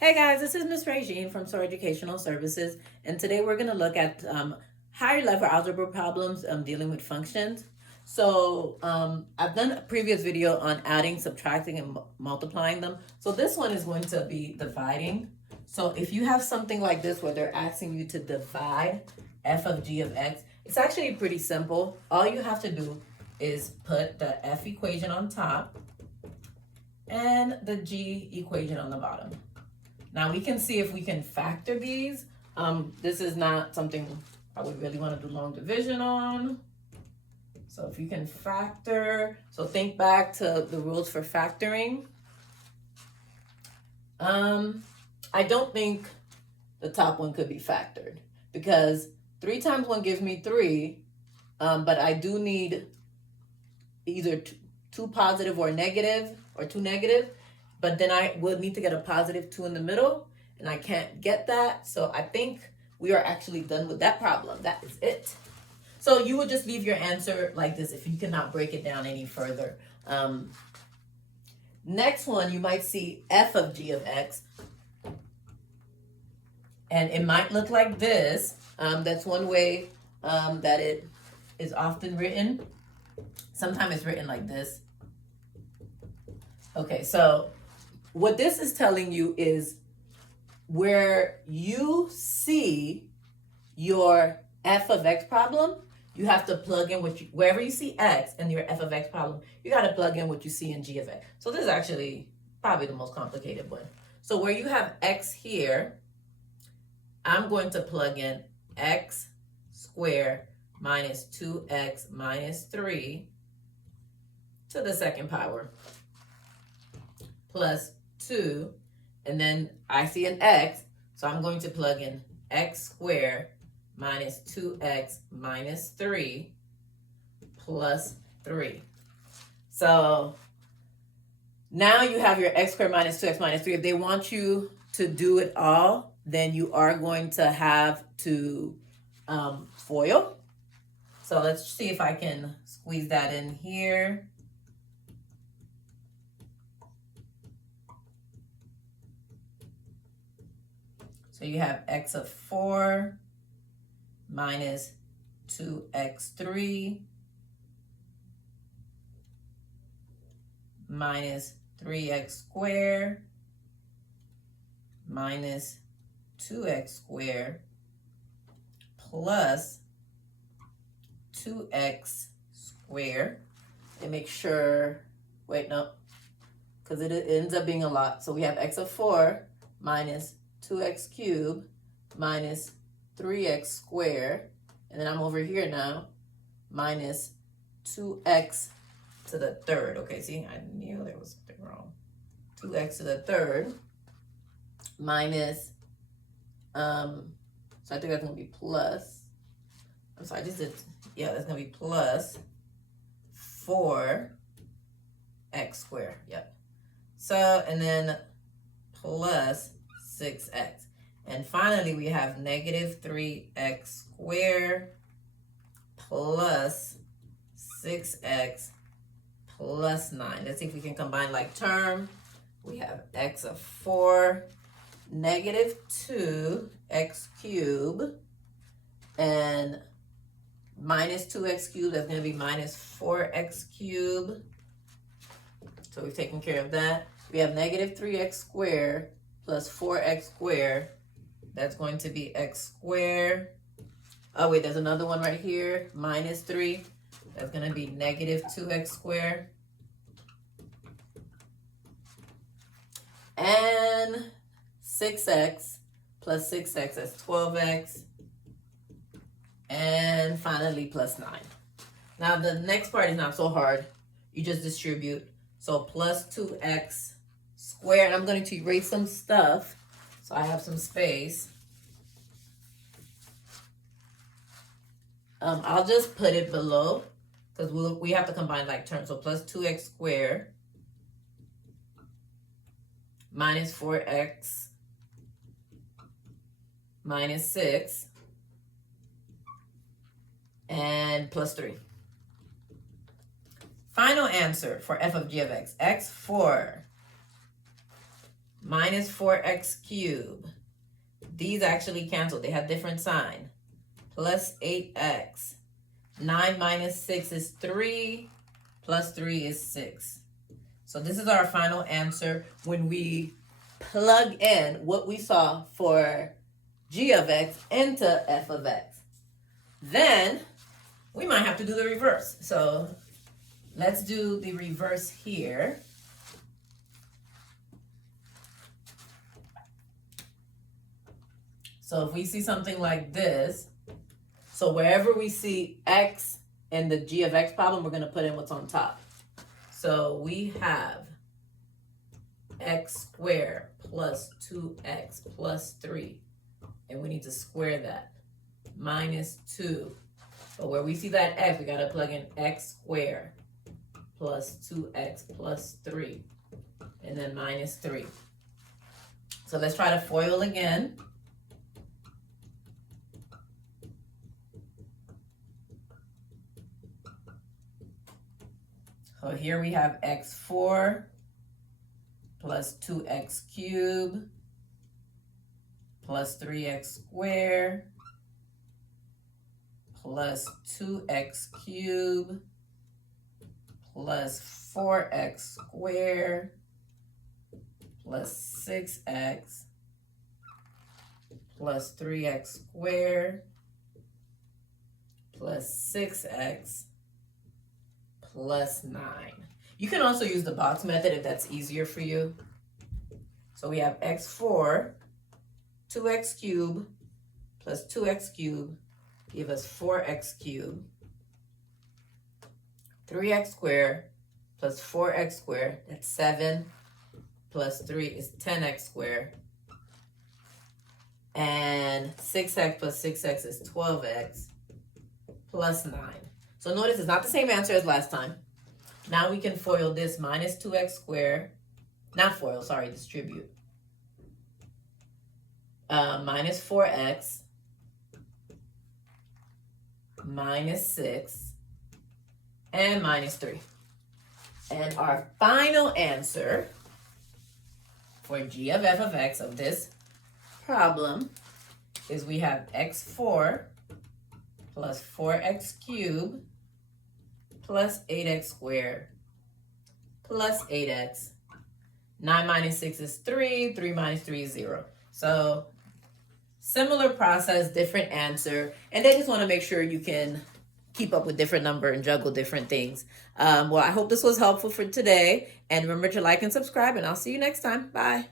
Hey guys, this is Miss Regine from SOAR Educational Services, and today we're going to look at higher level algebra problems dealing with functions. I've done a previous video on adding, subtracting, and multiplying them. So this one is going to be dividing. So if you have something like this where they're asking you to divide f of g of x, it's actually pretty simple. All you have to do is put the f equation on top and the g equation on the bottom. Now we can see if we can factor these. This is not something I would really want to do long division on. So if you can factor, so think back to the rules for factoring. I don't think the top one could be factored because 3 times 1 gives me 3, but I do need either two positive or negative, or 2 negative. But then I would need to get a positive 2 in the middle, and I can't get that. So I think we are actually done with that problem. That is it. So you would just leave your answer like this if you cannot break it down any further. Next one, you might see f of g of x. And it might look like this. That's one way that it is often written. Sometimes it's written like this. Okay, so what this is telling you is where you see your f of x problem, you have to plug in what you, wherever you see x in your f of x problem, you got to plug in what you see in g of x. So this is actually probably the most complicated one. So where you have x here, I'm going to plug in x squared minus 2x minus 3 to the second power plus 2, and then I see an x, so I'm going to plug in x squared minus 2x minus 3 plus 3. So now you have your x squared minus 2x minus 3. If they want you to do it all, then you are going to have to FOIL. So let's see if I can squeeze that in here. So you have x of 4 minus 2x3 minus 3x squared minus 2x squared plus 2x squared. And make sure, wait, no, because it ends up being a lot. So we have x of 4 minus 2x cubed minus 3x squared, and then I'm over here now, minus 2x to the third. Okay, see, I knew there was something wrong. 2x to the third minus, so I think that's going to be plus, I'm sorry, I just did, yeah, that's going to be plus 4x squared, yep. So, and then plus 6x. And finally, we have negative 3x squared plus 6x plus 9. Let's see if we can combine like term. We have x of 4, negative 2x cubed, and minus 2x cubed, that's going to be minus 4x cubed. So we've taken care of that. We have negative 3x squared plus 4x squared. That's going to be x squared. Oh wait, there's another one right here, minus 3. That's going to be negative 2x squared. And 6x plus 6x, that's 12x. And finally, plus 9. Now the next part is not so hard. You just distribute. So plus 2x squared. I'm going to erase some stuff so I have some space. I'll just put it below because we have to combine like terms. So plus 2x squared minus 4x minus 6 and plus 3. Final answer for f of g of x. X4 minus 4x cubed. These actually cancel. They have different sign. Plus 8x. 9 minus 6 is 3. Plus 3 is 6. So this is our final answer when we plug in what we saw for g of x into f of x. Then we might have to do the reverse. So let's do the reverse here. So if we see something like this, so wherever we see x in the g of x problem, we're going to put in what's on top. So we have x squared plus 2x plus 3. And we need to square that. Minus 2. But where we see that x, we got to plug in x squared plus 2x plus 3. And then minus 3. So let's try to FOIL again. So here we have x4 plus 2x cubed plus 3x squared plus 2x cubed plus 4x squared plus 6x plus 3x squared plus 6x plus 9. You can also use the box method if that's easier for you. So we have x4, 2x cubed plus 2x cubed give us 4x cubed. 3x squared plus 4x squared, that's 7 plus 3 is 10x squared. And 6x plus 6x is 12x plus 9. So notice it's not the same answer as last time. Now we can FOIL this minus 2x squared. Not FOIL, sorry, distribute. Minus 4x minus 6 and minus 3. And our final answer for g of f of x of this problem is we have x4 plus 4x cubed plus 8x squared plus 8x. 9 minus 6 is 3. 3 minus 3 is 0. So similar process, different answer. And they just want to make sure you can keep up with different number and juggle different things. Well, I hope this was helpful for today. And remember to like and subscribe, and I'll see you next time. Bye.